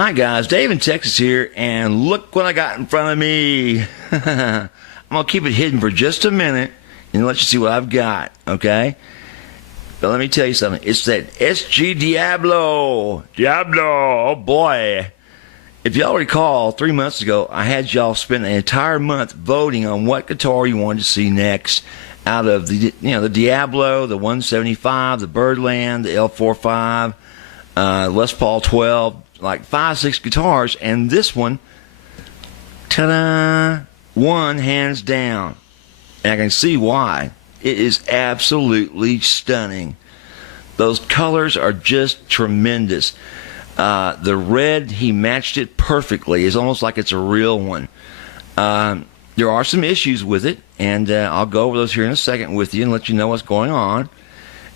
Hi guys, Dave in Texas here, and look what I got in front of me. I'm going to keep it hidden for just a minute and let you see what I've got, okay? But let me tell you something. It's that SG Diablo. Oh boy. If y'all recall, 3 months ago, I had y'all spend an entire month voting on what guitar you wanted to see next out of the Diablo, the 175, the Birdland, the L45, Les Paul 12, like 5-6 guitars, and this one, ta-da, won hands down. And I can see why. It is absolutely stunning. Those colors are just tremendous. The red, he matched it perfectly. It's almost like it's a real one. There are some issues with it, and I'll go over those here in a second with you and let you know what's going on.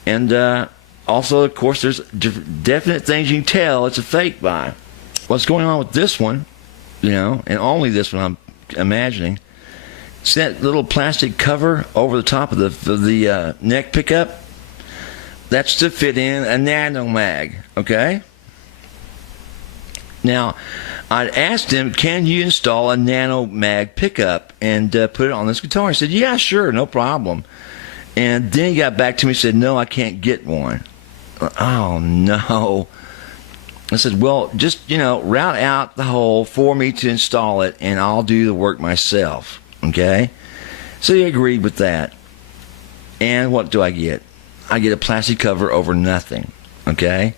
And also, of course, there's definite things you can tell it's a fake by. What's going on with this one, and only this one I'm imagining, it's that little plastic cover over the top of the neck pickup. That's to fit in a nano mag, okay? Now, I'd asked him, can you install a nano mag pickup and put it on this guitar? He said, yeah, sure, no problem. And then he got back to me and said, no, I can't get one. Oh, no. I said, well, just, route out the hole for me to install it, and I'll do the work myself, okay? So he agreed with that. And what do I get? I get a plastic cover over nothing, okay?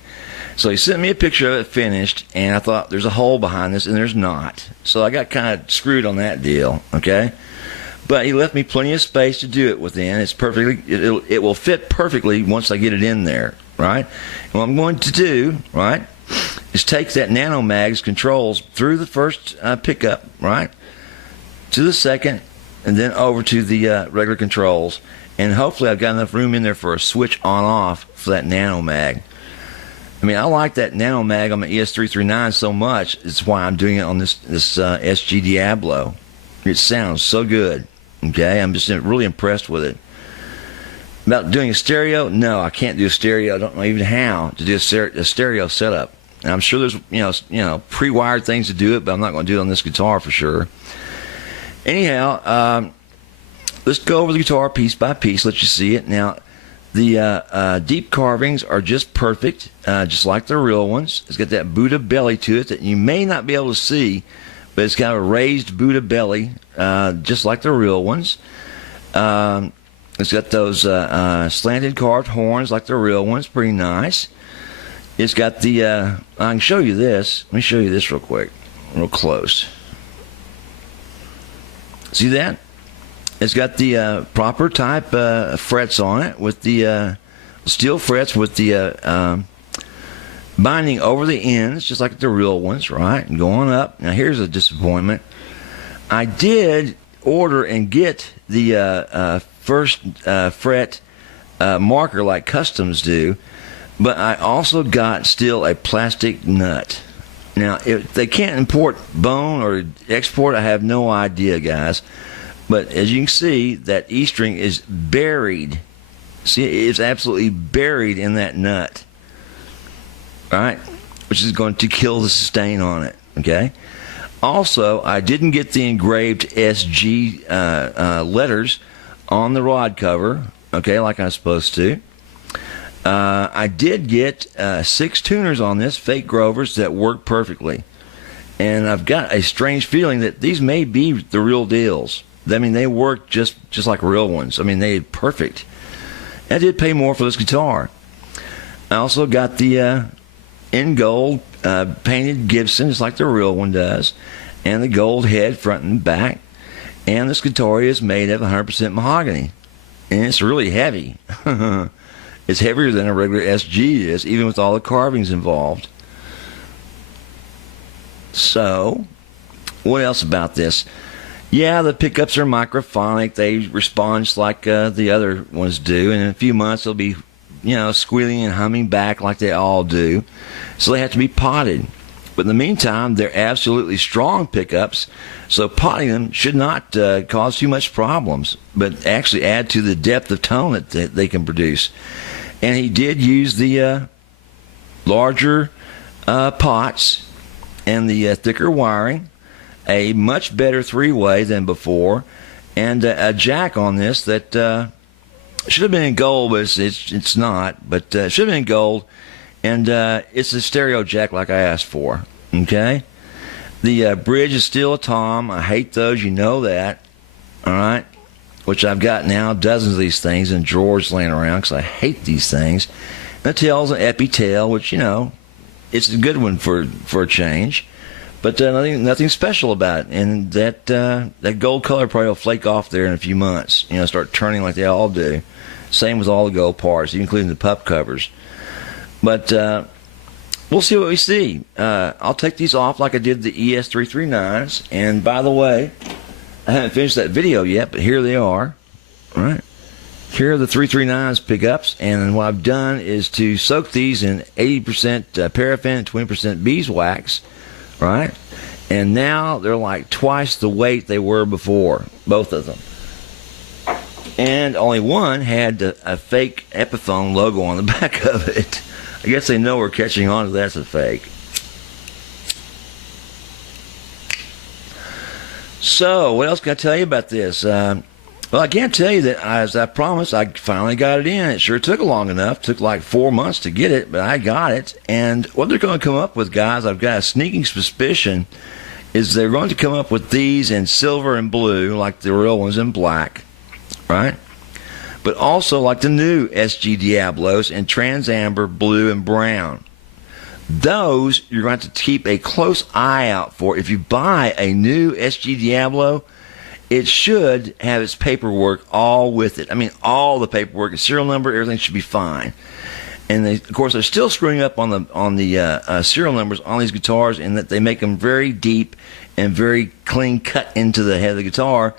So he sent me a picture of it finished, and I thought there's a hole behind this, and there's not. So I got kind of screwed on that deal, okay? But he left me plenty of space to do it within. It's perfectly, it will fit perfectly once I get it in there, right? And what I'm going to do, right, is take that Nano Mag's controls through the first pickup, right, to the second, and then over to the regular controls. And hopefully I've got enough room in there for a switch on-off for that Nano Mag. I mean, I like that Nano Mag on my ES339 so much. It's why I'm doing it on this SG Diablo. It sounds so good. Okay, I'm just really impressed with it. About doing a stereo, no, I can't do a stereo. I don't know even how to do a stereo setup. And I'm sure there's pre-wired things to do it, but I'm not going to do it on this guitar for sure. Anyhow, let's go over the guitar piece by piece. Let you see it. Now, the deep carvings are just perfect, just like the real ones. It's got that Buddha belly to it that you may not be able to see, but it's got a raised Buddha belly, just like the real ones. It's got those slanted carved horns like the real ones, pretty nice. It's got the, I can show you this. Let me show you this real quick, real close. See that? It's got the proper type frets on it with the steel frets with the binding over the ends, just like the real ones, right? And going up. Now, here's a disappointment. I did order and get the first fret marker like customs do, but I also got still a plastic nut. Now, if they can't import bone or export, I have no idea, guys. But as you can see, that E-string is buried. See, it's absolutely buried in that nut. Right, which is going to kill the sustain on it, okay? Also, I didn't get the engraved SG letters on the rod cover, okay, like I was supposed to. I did get 6 tuners on this, fake Grovers, that work perfectly. And I've got a strange feeling that these may be the real deals. I mean, they work just like real ones. I mean, they're perfect. I did pay more for this guitar. I also got the in gold painted Gibson, just like the real one does, and the gold head front and back. And this guitar is made of 100% mahogany, and it's really heavy. It's heavier than a regular SG is, even with all the carvings involved. So, what else about this? Yeah, the pickups are microphonic. They respond just like the other ones do, and in a few months they'll be squealing and humming back like they all do. So they have to be potted. But in the meantime, they're absolutely strong pickups, so potting them should not cause too much problems, but actually add to the depth of tone that they can produce. And he did use the larger pots and the thicker wiring, a much better three-way than before, and a jack on this that should have been in gold, but it's not. But it should have been in gold, and it's a stereo jack like I asked for. Okay, the bridge is still a tom. I hate those, you know that. All right, which I've got now dozens of these things in drawers laying around because I hate these things. And the tail's an epi tail, which, you know, it's a good one for a change. But nothing special about it. And that gold color probably will flake off there in a few months. You know, start turning like they all do. Same with all the gold parts, including the pup covers. But we'll see what we see. I'll take these off like I did the ES339s. And by the way, I haven't finished that video yet, but here they are. All right. Here are the 339s pickups. And what I've done is to soak these in 80% paraffin and 20% beeswax. Right, and now they're like twice the weight they were before, both of them. And only one had a fake Epiphone logo on the back of it. I guess they know we're catching on to that's a fake. So, what else can I tell you about this? Well, I can't tell you that, as I promised, I finally got it in. It sure took long enough. It took like 4 months to get it, but I got it. And what they're going to come up with, guys, I've got a sneaking suspicion, is they're going to come up with these in silver and blue, like the real ones in black, right? But also like the new SG Diablos in trans amber, blue, and brown. Those you're going to keep a close eye out for. If you buy a new SG Diablo, it should have its paperwork all with it. I mean, all the paperwork, the serial number, everything should be fine. And of course, they're still screwing up on the serial numbers on these guitars, in that they make them very deep and very clean cut into the head of the guitar,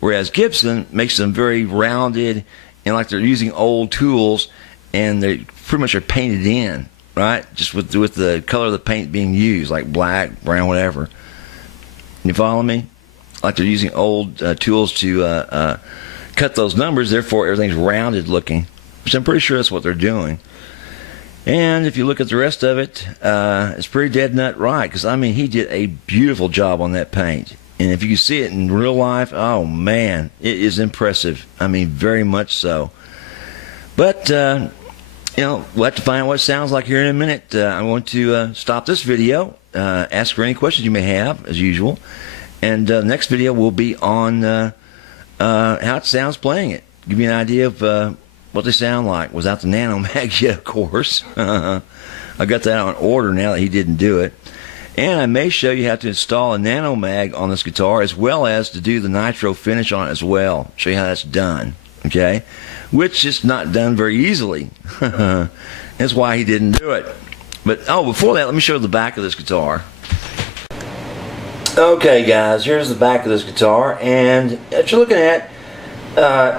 whereas Gibson makes them very rounded and like they're using old tools, and they pretty much are painted in, right? Just with the color of the paint being used, like black, brown, whatever. You follow me? Like they're using old tools to cut those numbers, therefore everything's rounded looking, which I'm pretty sure that's what they're doing. And if you look at the rest of it, it's pretty dead nut right, because I mean, he did a beautiful job on that paint. And if you can see it in real life, oh man, it is impressive. I mean, very much so. But you know, we'll have to find out what it sounds like here in a minute. I'm going to stop this video, ask for any questions you may have, as usual. And the next video will be on how it sounds playing it. Give you an idea of what they sound like without the nano mag yet, of course. I got that on order now that he didn't do it. And I may show you how to install a nano mag on this guitar, as well as to do the nitro finish on it as well. Show you how that's done, okay? Which is not done very easily. That's why he didn't do it. But, oh, before that, let me show you the back of this guitar. Okay, guys, here's the back of this guitar, and what you're looking at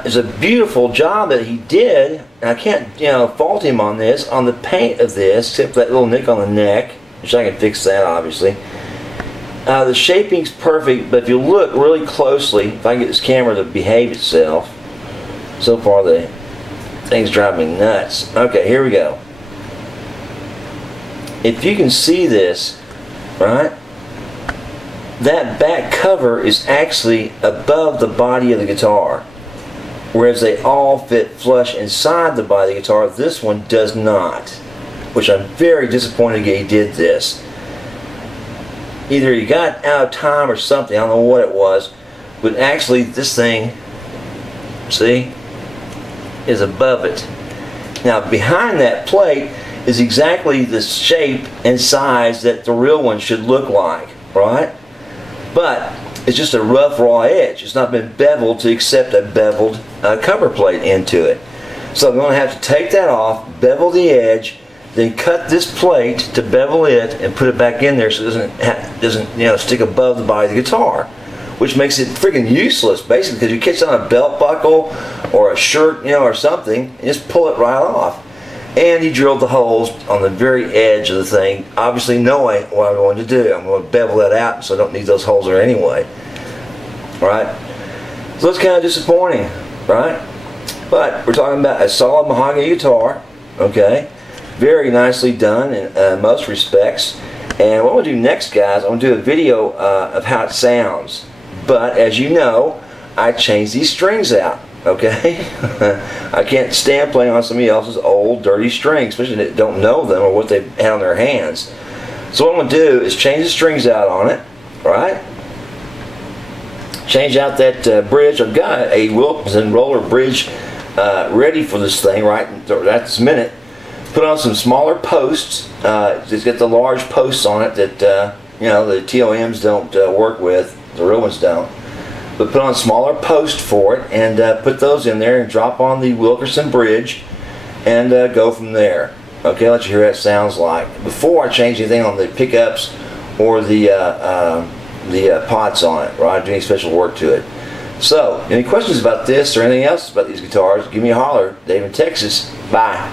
is a beautiful job that he did. And I can't, you know, fault him on this, on the paint of this, except for that little nick on the neck, which I can fix that, obviously. The shaping's perfect, but if you look really closely, if I can get this camera to behave itself, so far the thing's driving me nuts. Okay, here we go. If you can see this, right? That back cover is actually above the body of the guitar, whereas they all fit flush inside the body of the guitar. This one does not, which I'm very disappointed that he did this. Either he got out of time or something, I don't know what it was, but actually this thing, see, is above it. Now behind that plate is exactly the shape and size that the real one should look like, right? But it's just a rough raw edge. It's not been beveled to accept a beveled cover plate into it. So I'm going to have to take that off, bevel the edge, then cut this plate to bevel it and put it back in there so it doesn't you know, stick above the body of the guitar, which makes it freaking useless basically, because you catch it on a belt buckle or a shirt, you know, or something, and just pull it right off. And he drilled the holes on the very edge of the thing, obviously knowing what I'm going to do. I'm going to bevel that out so I don't need those holes there anyway. Right? So it's kind of disappointing, right? But we're talking about a solid mahogany guitar, okay? Very nicely done in most respects. And what I'm going to do next, guys, I'm going to do a video of how it sounds. But as you know, I changed these strings out, okay? I can't stand playing on somebody else's old, dirty strings, especially if they don't know them or what they've had on their hands. So what I'm going to do is change the strings out on it, right? Change out that bridge. I've got a Wilkinson roller bridge ready for this thing right at this minute. Put on some smaller posts. Just get the large posts on it that you know, the TOMs don't work with. The real ones don't. But put on a smaller post for it and put those in there and drop on the Wilkinson bridge and go from there. Okay, let you hear what it sounds like. Before I change anything on the pickups or the pots on it, right? Do any special work to it. So, any questions about this or anything else about these guitars, give me a holler. Dave in Texas. Bye.